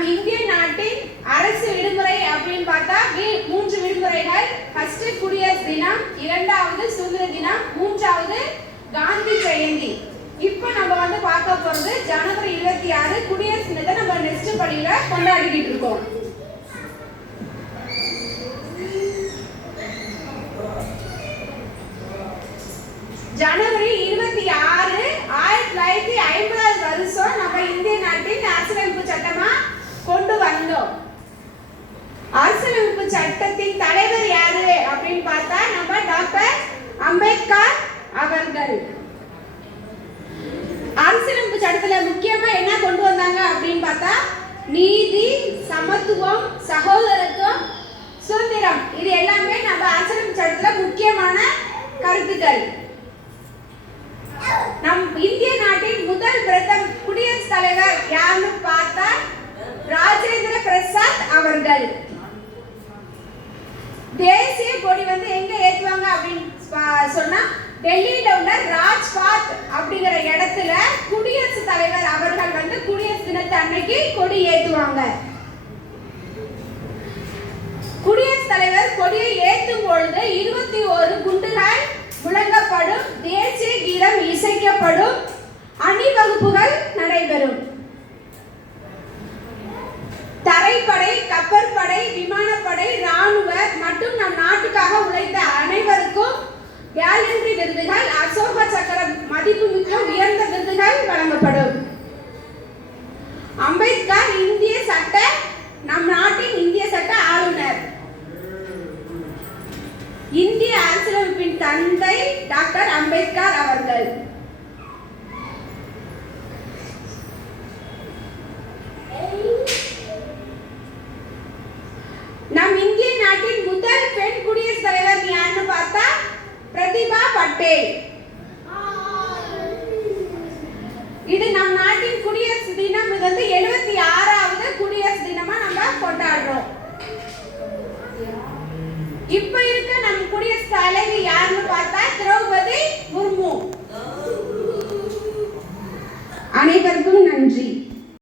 நம் இந்திய நாட்டின் அரசு விடுமுறை அப்படின்னு பார்த்தா மூன்று விடுமுறைகள். ஃபர்ஸ்ட் குடியரசு தினம் இரண்டாவது சுதந்திர தினம் மூன்றாவது காந்தி ஜெயந்தி. இப்போ நம்ம வந்து பார்க்க போறது ஜனவரி இருபத்தி ஆறு குடியரசு தினத்தை நம்ம நெக்ஸ்ட் படியில கொண்டாடிக்கிட்டு இருக்கோம். ஜனவரி இருபத்தி ஆறு ஆயிரத்தி தொள்ளாயிரத்தி ஐம்பது வருஷம் நம்ம இந்திய நாட்டின் அரசியலமைப்பு சட்டமா கொண்டு வந்தோம் அரசியலமைப்பு சட்டத்தின் தலைவர் யாரு அப்படின்னு பார்த்தா நம்ம டாக்டர் அம்பேத்கர் அவர்கள். அரசியலமைப்பு சட்டத்துல முக்கியமா என்ன கொண்டு வந்தாங்க அப்படின்னு பார்த்தா நீதி சமத்துவம் சகோதரத்துவம் சுதந்திரம். இது எல்லாமே நம்ம அரசியலமைப்பு சட்டத்துல முக்கியமான கருத்துக்கள். நம் இந்திய நாட்டின் முதல் பிரதம குடியரசுத் தலைவர் யாருன்னு பார்த்தா ராஜேந்திர பிரசாத் அவர்கள். தேசிய கொடி வந்து எங்க ஏத்துவாங்க அப்படின்னு சொன்னா டெல்லியில உள்ள ராஜ்பாத் அப்படிங்கிற இடத்துல குடியரசுத் தலைவர் அவர்கள் வந்து குடியரசு தினத்து அன்னைக்கு கொடி ஏத்துவாங்க. குடியரசுத் தலைவர் கொடியை ஏற்றும் பொழுது இருபத்தி ஒரு குண்டுகள் முழங்கப்படும் தேசிய கீதம் இசைக்கப்படும் அணிவகுப்புகள் நடைபெறும். தரைப்படை கப்பற்படை விமானப்படை கேலண்டரி விருதுகள் அசோக சக்கரம் மதிப்புமிக்க உயர்ந்த விருதுகள் வழங்கப்படும். அம்பேத்கர் இந்திய சட்ட நம் நாட்டின் இந்திய சட்ட ஆளுநர். இந்திய அரசியலமைப்பின் தந்தை டாக்டர் அம்பேத்கர் அவர்கள். நம் இந்திய நாட்டின் முதல் பெண் குடியரசுத் தலைவர் அட்டை இது நம் நாட்டின் குடியரசு தினம். இது வந்து எழுபத்தி ஆறாவது குடியரசு தினமா நம்ம கொண்டாடுறோம். இப்ப இருக்க நம் குடியரசு தலைவி யாருன்னு பார்த்தா திரௌபதி முர்மு. அனைவருக்கும்